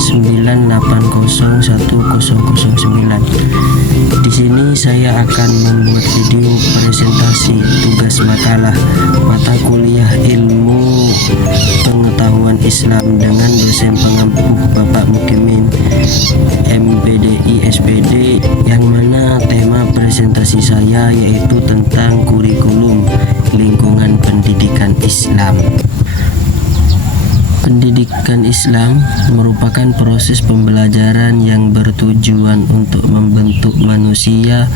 9801009. Di sini saya akan membuat video presentasi tugas makalah mata kuliah ilmu pengetahuan Islam dengan dosen pengampu Bapak Mukimin MPDI SPD, yang mana tema presentasi saya yaitu tentang kurikulum lingkungan pendidikan Islam. Pendidikan Islam merupakan proses pembelajaran yang bertujuan untuk membentuk manusia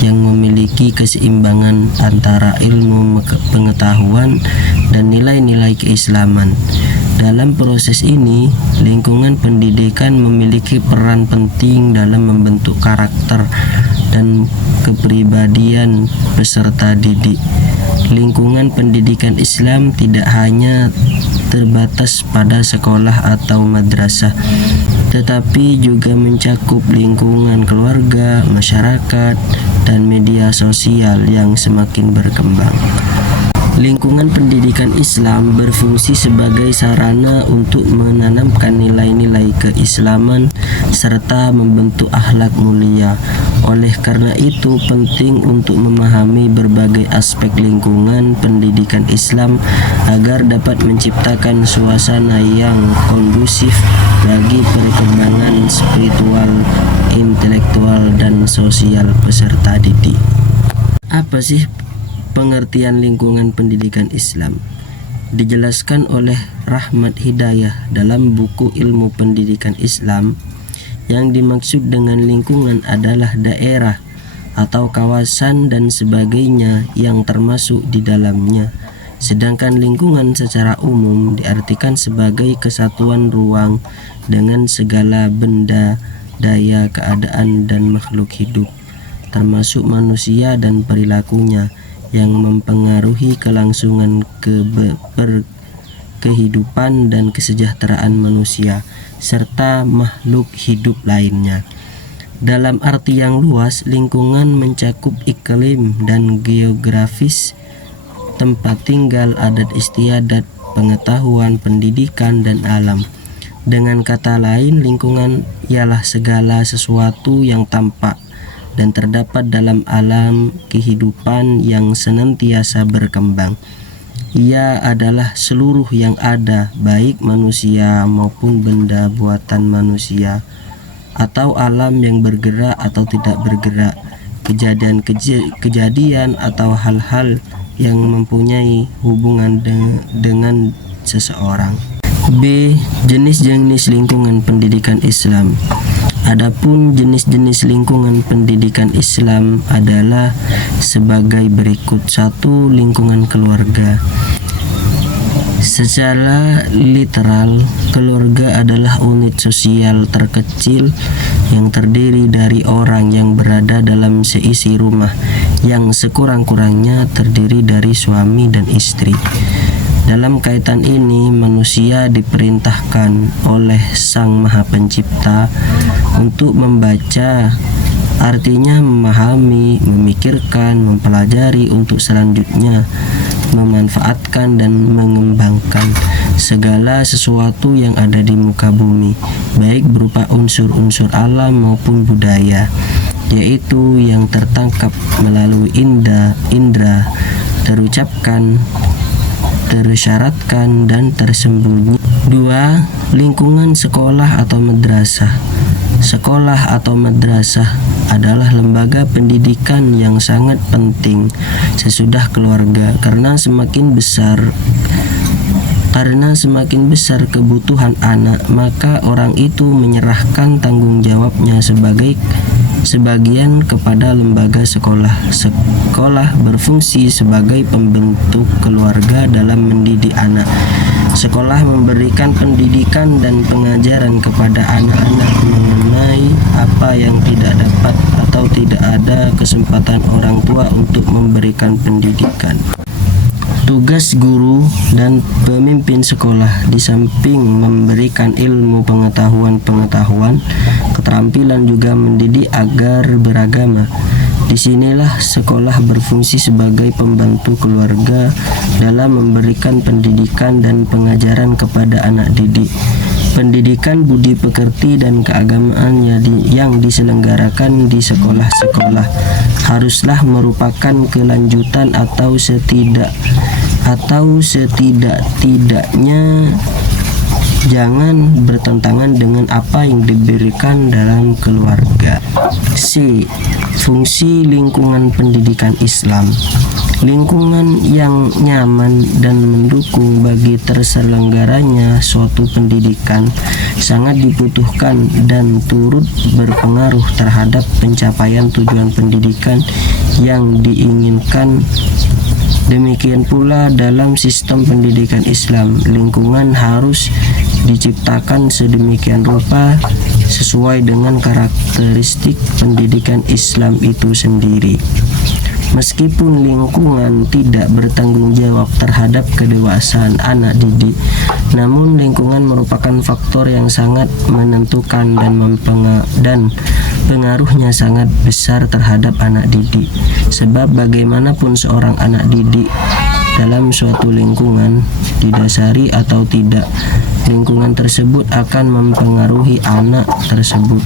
yang memiliki keseimbangan antara ilmu pengetahuan dan nilai-nilai keislaman. Dalam proses ini, lingkungan pendidikan memiliki peran penting dalam membentuk karakter dan kepribadian peserta didik. Lingkungan pendidikan Islam tidak hanya terbatas pada sekolah atau madrasah, tetapi juga mencakup lingkungan keluarga, masyarakat, dan media sosial yang semakin berkembang. Lingkungan pendidikan Islam berfungsi sebagai sarana untuk menanamkan nilai-nilai keislaman serta membentuk akhlak mulia. Oleh karena itu, penting untuk memahami berbagai aspek lingkungan pendidikan Islam agar dapat menciptakan suasana yang kondusif bagi perkembangan spiritual, intelektual, dan sosial peserta didik. Apa sih pengertian lingkungan pendidikan Islam? Dijelaskan oleh Rahmat Hidayah dalam buku Ilmu Pendidikan Islam. Yang dimaksud dengan lingkungan adalah daerah atau kawasan dan sebagainya yang termasuk di dalamnya. Sedangkan lingkungan secara umum diartikan sebagai kesatuan ruang dengan segala benda, daya, keadaan, dan makhluk hidup, termasuk manusia dan perilakunya, yang mempengaruhi kelangsungan kehidupan dan kesejahteraan manusia serta makhluk hidup lainnya. Dalam arti yang luas, lingkungan mencakup iklim dan geografis, tempat tinggal, adat istiadat, pengetahuan, pendidikan, dan alam. Dengan kata lain, lingkungan ialah segala sesuatu yang tampak dan terdapat dalam alam kehidupan yang senantiasa berkembang. Ia adalah seluruh yang ada, baik manusia maupun benda buatan manusia, atau alam yang bergerak atau tidak bergerak, kejadian atau hal-hal yang mempunyai hubungan dengan seseorang. B. Jenis-jenis lingkungan pendidikan Islam. Adapun jenis-jenis lingkungan pendidikan Islam adalah sebagai berikut. 1. Lingkungan keluarga. Secara literal, keluarga adalah unit sosial terkecil yang terdiri dari orang yang berada dalam seisi rumah, yang sekurang-kurangnya terdiri dari suami dan istri. Dalam kaitan ini, manusia diperintahkan oleh Sang Maha Pencipta untuk membaca, artinya memahami, memikirkan, mempelajari untuk selanjutnya memanfaatkan dan mengembangkan segala sesuatu yang ada di muka bumi, baik berupa unsur-unsur alam maupun budaya, yaitu yang tertangkap melalui indera, terucapkan, tersyaratkan, dan tersembunyi. 2. Lingkungan sekolah atau madrasah. Sekolah atau madrasah adalah lembaga pendidikan yang sangat penting sesudah keluarga, karena semakin besar kebutuhan anak, maka orang itu menyerahkan tanggung jawabnya sebagian kepada lembaga sekolah. Sekolah berfungsi sebagai pembentuk keluarga dalam mendidik anak. Sekolah memberikan pendidikan dan pengajaran kepada anak-anak mengenai apa yang tidak dapat atau tidak ada kesempatan orang tua untuk memberikan pendidikan. Tugas guru dan pemimpin sekolah, di samping memberikan ilmu pengetahuan, keterampilan, juga mendidik agar beragama. Disinilah sekolah berfungsi sebagai pembantu keluarga dalam memberikan pendidikan dan pengajaran kepada anak didik. Pendidikan budi pekerti dan keagamaan yang diselenggarakan di sekolah-sekolah haruslah merupakan kelanjutan atau setidak-tidaknya jangan bertentangan dengan apa yang diberikan dalam keluarga. C. Fungsi lingkungan pendidikan Islam. Lingkungan yang nyaman dan mendukung bagi terselenggaranya suatu pendidikan sangat dibutuhkan dan turut berpengaruh terhadap pencapaian tujuan pendidikan yang diinginkan. Demikian pula dalam sistem pendidikan Islam, lingkungan harus diciptakan sedemikian rupa sesuai dengan karakteristik pendidikan Islam itu sendiri. Meskipun lingkungan tidak bertanggung jawab terhadap kedewasaan anak didik, namun lingkungan merupakan faktor yang sangat menentukan dan pengaruhnya sangat besar terhadap anak didik. Sebab bagaimanapun seorang anak didik dalam suatu lingkungan, didasari atau tidak, lingkungan tersebut akan mempengaruhi anak tersebut.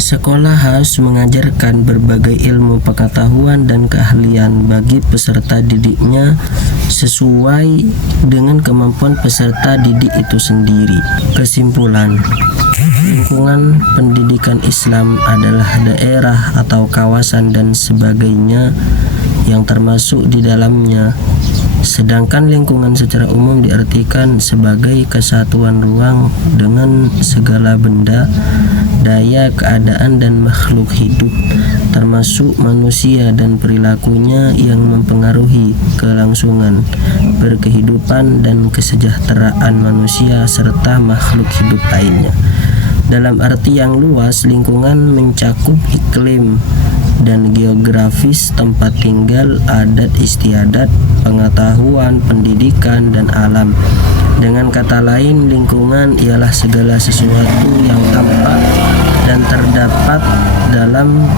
Sekolah harus mengajarkan berbagai ilmu pengetahuan dan keahlian bagi peserta didiknya sesuai dengan kemampuan peserta didik itu sendiri. Kesimpulan, lingkungan pendidikan Islam adalah daerah atau kawasan dan sebagainya yang termasuk di dalamnya. Sedangkan lingkungan secara umum diartikan sebagai kesatuan ruang dengan segala benda, daya, keadaan, dan makhluk hidup, termasuk manusia dan perilakunya yang mempengaruhi kelangsungan berkehidupan dan kesejahteraan manusia serta makhluk hidup lainnya. Dalam arti yang luas, lingkungan mencakup iklim dan geografis tempat tinggal, adat istiadat, pengetahuan, pendidikan, dan alam. Dengan kata lain, lingkungan ialah segala sesuatu yang tampak dan terdapat dalam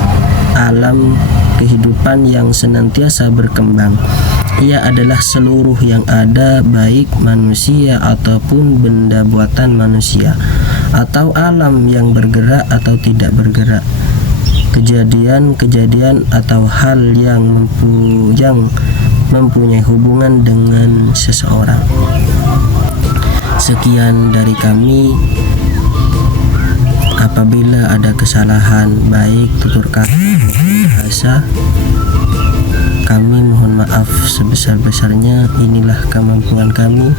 alam kehidupan yang senantiasa berkembang. Ia adalah seluruh yang ada, baik manusia ataupun benda buatan manusia, atau alam yang bergerak atau tidak bergerak, kejadian-kejadian atau hal yang mempunyai hubungan dengan seseorang. Sekian dari kami. Apabila ada kesalahan baik tutur kata bahasa, kami mohon maaf sebesar-besarnya. Inilah kemampuan kami.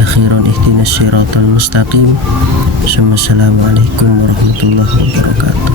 Akhiran ihdinas siratal mustaqim. Assalamualaikum warahmatullahi wabarakatuh.